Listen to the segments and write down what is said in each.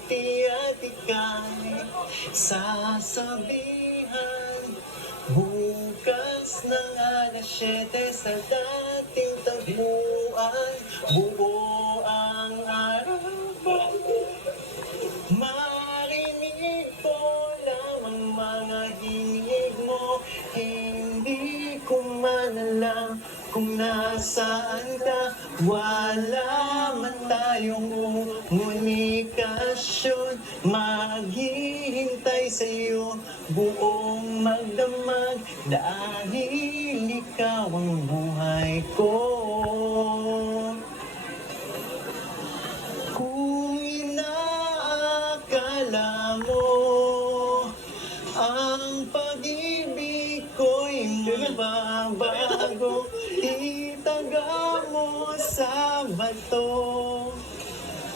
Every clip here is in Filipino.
ngiti at ika'y sasabihan. Bukas ng alas 7 sa dating tagpuan, buo ang araw. Marinig ko lamang mga hingig mo, hindi ko man alam kung nasaan ka. Wala man tayong komunikasyon, maghihintay sa'yo buong magdamag, dahil ikaw ang buhay ko. Kung inaakala mo ang pag-ibig ko'y mababago, itaga mo sa bato.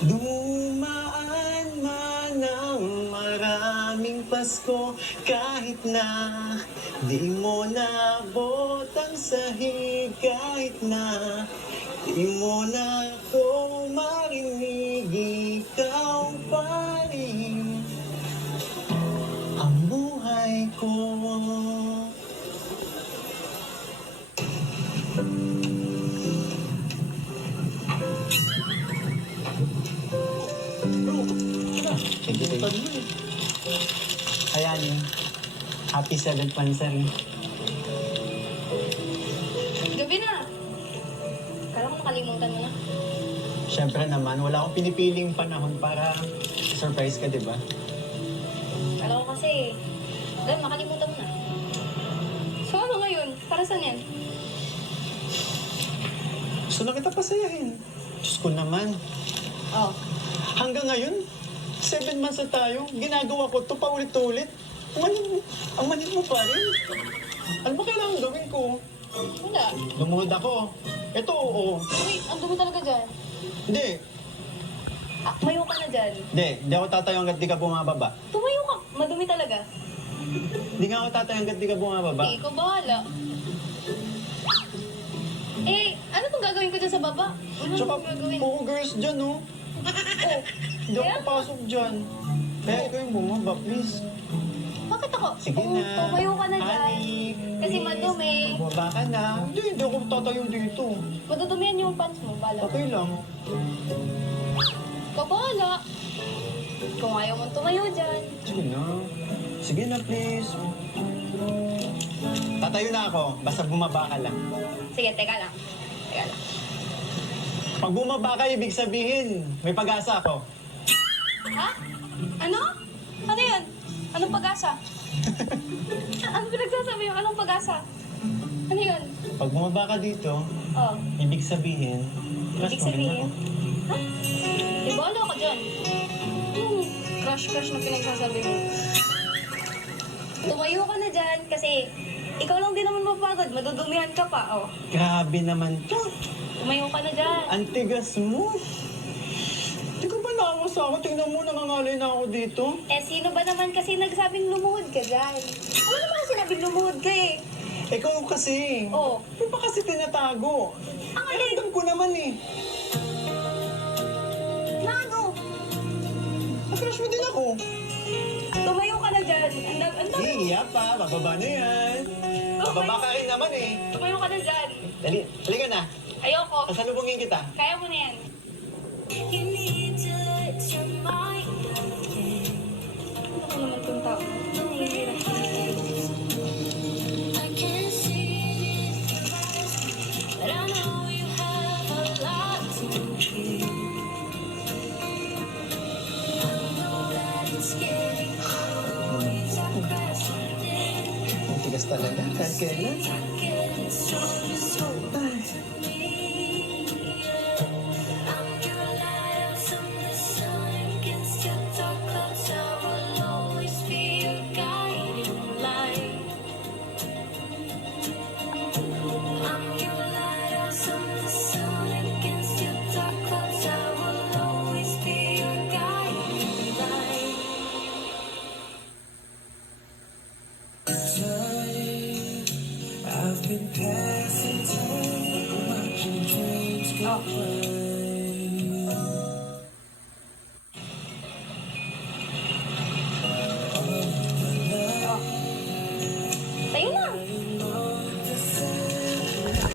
Dumaan man ang maraming Pasko, kahit na di mo naabot ang sahig, kahit na di mo na ako marinig, ikaw pa rin ang buhay ko. Ayan eh. Happy 7th Pansari. Gabi na. Kala ko makalimutan mo na. Siyempre naman, wala akong pinipiling panahon para surprise ka, di ba? Kala ko kasi, dahil makalimutan mo na. So ano ngayon? Para saan yan? Gusto na kita pasayahin. Diyos ko naman. Oh. Hanggang ngayon, 7 months na tayo, ginagawa ko ito paulit-ulit. Ang manit mo pa rin. Ano ba kailangan gawin ko? Wala. Lumuhod ako. Ito, oo. Wait, ang dumi talaga dyan. Hindi. Mayo ka na dyan. Hindi ako tatayo hanggat di ka bumababa. Tumayo ka. Madumi talaga. Hindi nga ako tatayo hanggat di ka bumababa. Eh, ikaw bahala. Eh, ano tong gagawin ko dyan sa baba? Ano Tsaka, tong gagawin? puro girls dyan, no? Oh, Hindi ako Kaya? papasok dyan. Kaya ikaw yung bumaba, please. bakit ako? Sige Oh, na. tumayo ka na dyan. Honey, Kasi please. madumi. Bumaba ka na. Hindi ako tatayo dito. Madudumihan yung pants mo, bahala. Okay lang. Ikaw bahala. Kung ayaw mong tumayo dyan. Sige na. Sige na, please. Tatayo na ako, basta bumaba ka lang. Sige, teka lang. Teka lang. Pag bumaba ka, ibig sabihin, may pag-asa ako. Ha? Ano? Ano yun? Anong pag-asa? Ano pinagsasabi yung anong pag-asa? Ano yun? Pag bumaba ka dito, Oh, ibig sabihin, ibig sabihin? Ha? Di ba ano ka dyan? Crush na pinagsasabi mo. Tumayo ka na dyan kasi ikaw lang din naman mapagod. Madudumihan ka pa, oh. Grabe naman to. Tumayo ka na dyan. Ang tigas mo. Di ka ba naawa sa ako? Tingnan mo, nangangalay na ako dito. Eh, sino ba naman kasi nagsabing lumuhod ka dyan? Ano naman kasi sinabing lumuhod ka eh? Ikaw kasi. Oh. Di ba kasi tinatago? Ang alin? Alam ko naman eh. Na ano? Nakrush mo din ako. Tumayo ka na dyan. Ang dami. Iya pa, bababa na yan. Bababa ka rin naman eh. Tumayo ka na dyan. Dali, halika na. Ayoko. Pasalubungin kita. Kaya mo na yan. You need to let your mind again. Ano ko naman itong tao? Nahihirap. I can see it in your eyes, but I know you have a lot to give. I know that it's getting cold. It's aggressive. Ang tigas talaga. Kahit kailan. I get stronger, so back to me. I'm your lighthouse in the sun against your dark clouds. I will always be your guiding light. I'm your lighthouse in the sun against your dark clouds. I will always be your guiding light. I've been passing time, watching dreams go by.